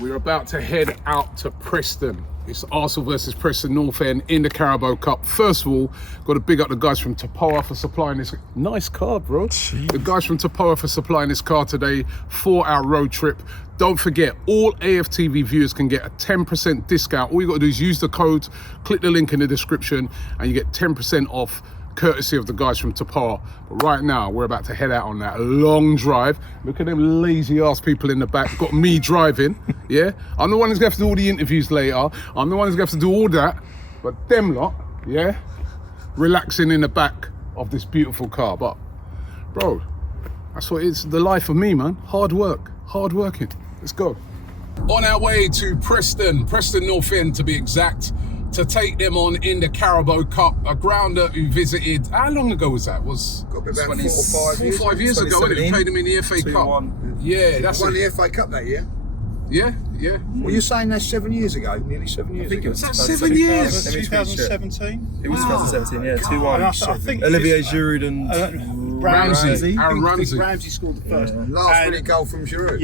We're about to head out to Preston. It's Arsenal versus Preston North End in the Carabao Cup. First of all, got to big up the guys from Tapoa for supplying this nice car, bro. Jeez. The guys from Tapoa for supplying this car today for our road trip. Don't forget, all AFTV viewers can get a 10% discount. All you got to do is use the code, click the link in the description, and you get 10% off, courtesy of the guys from Tapoa. But right now, we're about to head out on that long drive. Look at them lazy ass people in the back. Got me driving, yeah? I'm the one who's going to have to do all the interviews later. I'm the one who's going to have to do all that. But them lot, yeah? Relaxing in the back of this beautiful car. But, bro, that's what it's the life of me, man. Hard work, hard working. Let's go. On our way to Preston North End to be exact, to take them on in the Carabao Cup. A grounder who visited, how long ago was that? Was got to be about 4 or 5 years ago, and we played them in the FA Cup. Yeah, that's won the FA Cup that year. Yeah. Well, you're saying that's 7 years ago, nearly 7 years ago. I think it was 7 years. 2017. It was 2017, yeah, 2-1. I think Olivier Giroud and Ramsey. I Aaron Ramsey. think Ramsey scored the first. Last minute goal from Giroud.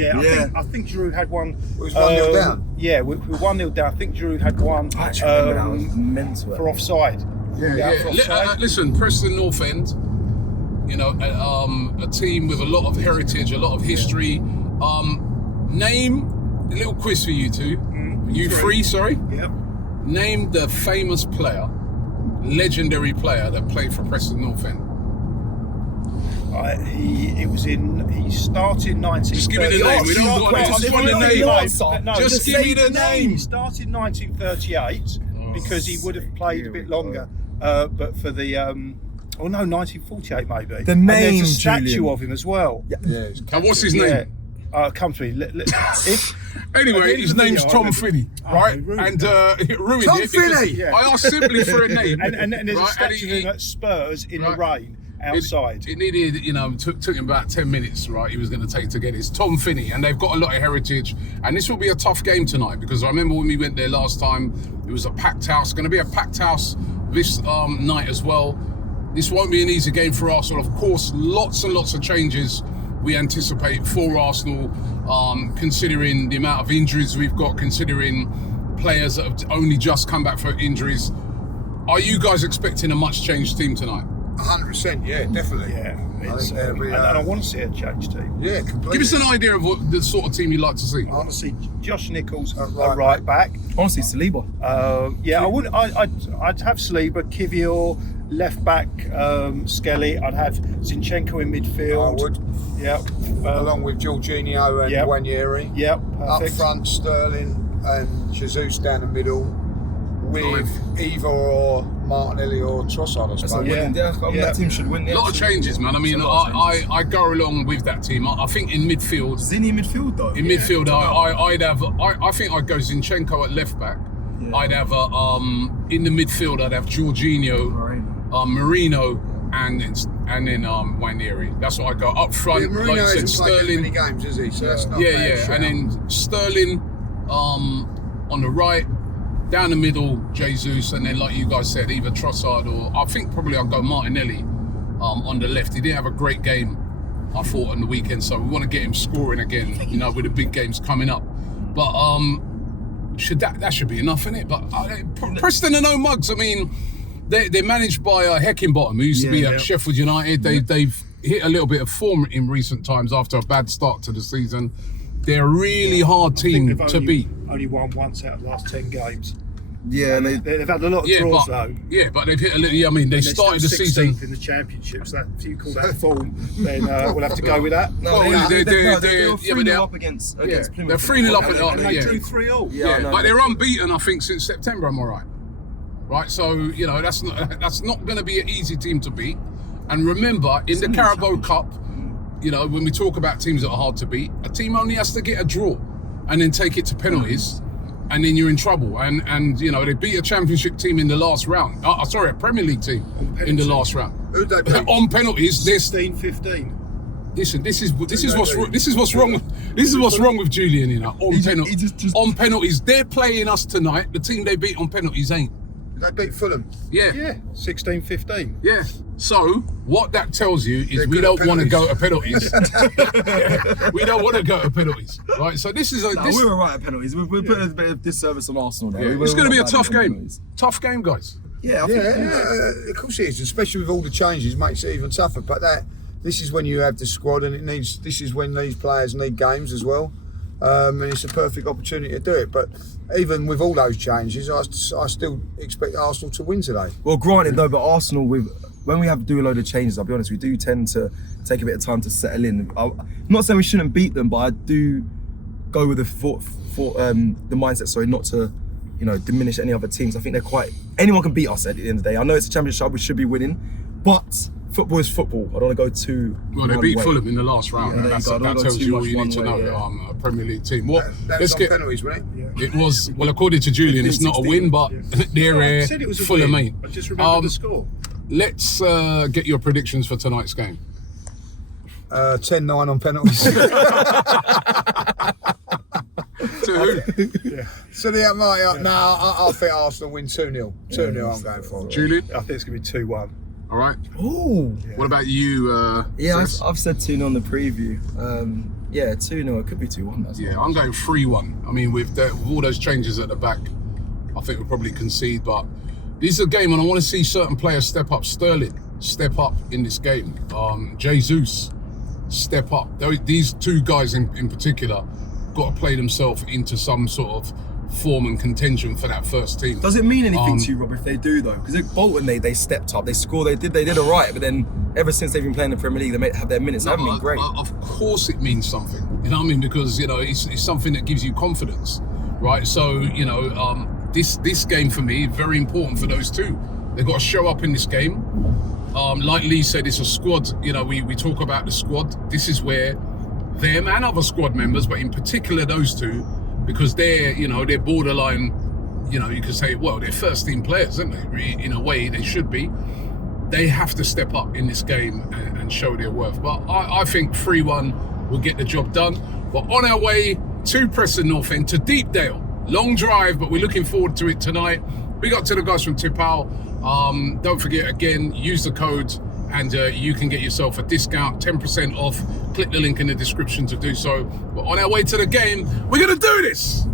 I think Giroud had one. It was 1-0 down. Yeah, we were 1-0 down. I think Giroud had one for offside. Yeah. Listen, Preston North End, you know, a team with a lot of heritage, a lot of history. Name, a little quiz for you two. You three, sorry. Yep. Name the famous player, legendary player that played for Preston North End. He started 1938. Just give me the name. We don't want to just want the name. No, just give me the name. He started 1938 because he would have played a bit longer, but for the 1948 maybe. The name, and there's a statue Julian. of him as well. Yeah. And what's his name? Come to me. Anyway, his name's Tom Finney, right? And it ruined Tom it. Finney! Yeah. I asked simply for a name. and there's a statue of him at Spurs in the rain outside. It needed, took him about 10 minutes, right? He was going to take to get his Tom Finney, and they've got a lot of heritage. And this will be a tough game tonight because I remember when we went there last time, it was a packed house. Going to be a packed house this night as well. This won't be an easy game for Arsenal. Of course, lots and lots of changes we anticipate for Arsenal, considering the amount of injuries we've got, considering players that have only just come back from injuries. Are you guys expecting a much changed team tonight? 100%, yeah, definitely. Yeah, and I want to see a change team. Yeah, completely. Give us an idea of what the sort of team you'd like to see. I want to see Josh Nichols at right back. honestly Saliba. I wouldn't. I'd have Saliba, Kivior, left back, Skelly. I'd have Zinchenko in midfield. I would. Yeah. Along with Jorginho and Wanyeri. Yeah. Up front, Sterling and Jesus down the middle, with either or Martinelli or Trossard, I suppose. That team should win. A lot of changes, man. I mean, I go along with that team. I think in midfield. Zini in midfield, though. In midfield, I'd have. I think I'd go Zinchenko at left back. Yeah. I'd have in the midfield. I'd have Jorginho, Marino, and then Wanyeri. That's what I go up front. Yeah, Marino like you said, hasn't played Sterling. many games, is he? So that's not Yeah. And then Sterling on the right, down the middle, Jesus, and then like you guys said, either Trossard or I think probably I'll go Martinelli on the left. He didn't have a great game, I thought, on the weekend, so we want to get him scoring again, with the big games coming up. But that should be enough, innit? But Preston are no mugs. I mean, they're managed by Heckingbottom, who used to be at Sheffield United. They've hit a little bit of form in recent times after a bad start to the season. They're a really hard team to beat. Only won once out of the last 10 games. Yeah, and they've had a lot of draws though. Yeah, but they've hit a little. I mean, they started the season in the championship. So if you call that form, then we'll have to go with that. No, they're 3-0 up against Plymouth. They're 3-0 up and they drew 3-0. Yeah, but they're unbeaten, I think, since September. Am I right? Right. So that's not going to be an easy team to beat. And remember, in the Carabao Cup, when we talk about teams that are hard to beat, a team only has to get a draw and then take it to penalties, and then you're in trouble. And they beat a championship team in the last round. A Premier League team in the last round. Who'd they beat? On penalties, 16-15. Listen, this is what's wrong with Julian. On penalties, they're playing us tonight. The team they beat on penalties ain't. They beat Fulham. Yeah. Yeah, 16-15. Yeah. So what that tells you is They're we good don't at want to penalties. go to penalties. Yeah, we don't want to go to penalties, right? So this is We were right at penalties. We're putting a bit of disservice on Arsenal now. it's going to be a We're not tough bad at game. penalties. Tough game, guys. Yeah, I Yeah, think of course it is. Especially with all the changes, makes it even tougher. But this is when you have the squad, and this is when these players need games as well. And it's a perfect opportunity to do it. But even with all those changes, I still expect Arsenal to win today. Well, granted though, but Arsenal, when we have to do a load of changes, I'll be honest, we do tend to take a bit of time to settle in. I'm not saying we shouldn't beat them, but I do go with the mindset, sorry, not to, diminish any other teams. I think anyone can beat us at the end of the day. I know it's a championship, we should be winning, but football is football. I don't want to go too. Well, they beat Fulham in the last round. Yeah, That tells you all you need to know. A Premier League team. That was on penalties, wasn't it? It was, well, according to Julian, it's not a win, but they're I said it was a Fulham, win. mate. I just remember the score. Let's get your predictions for tonight's game. 10-9 on penalties. To who? So I think Arsenal win 2-0. 2-0 I'm going for. Julian? I think it's going to be 2-1. All right. Ooh. What about you? Yeah, Chris? I've said 2-0 on the preview. Yeah, 2-0. It could be 2-1. That's Yeah, I'm going 3-1. I mean, with all those changes at the back, I think we'll probably concede. But this is a game, and I want to see certain players step up. Sterling, step up in this game. Jesus, step up. These two guys in particular got to play themselves into some sort of form and contention for that first team. Does it mean anything to you, Rob, if they do though? Because at Bolton they stepped up, they scored, they did all right, but then ever since they've been playing the Premier League, they have their minutes. They haven't been great. Of course, it means something. You know what I mean? Because it's something that gives you confidence, right? So this game for me very important for those two. They've got to show up in this game. Like Lee said, it's a squad. We talk about the squad. This is where them and other squad members, but in particular those two, because they're borderline, you could say, well, they're first team players, aren't they? In a way, they should be. They have to step up in this game and show their worth. But I think 3-1 will get the job done. We're on our way to Preston North End, to Deepdale. Long drive, but we're looking forward to it tonight. Big up to the guys from Tipal. Don't forget, again, use the code and you can get yourself a discount, 10% off. Click the link in the description to do so. We're on our way to the game. We're going to do this!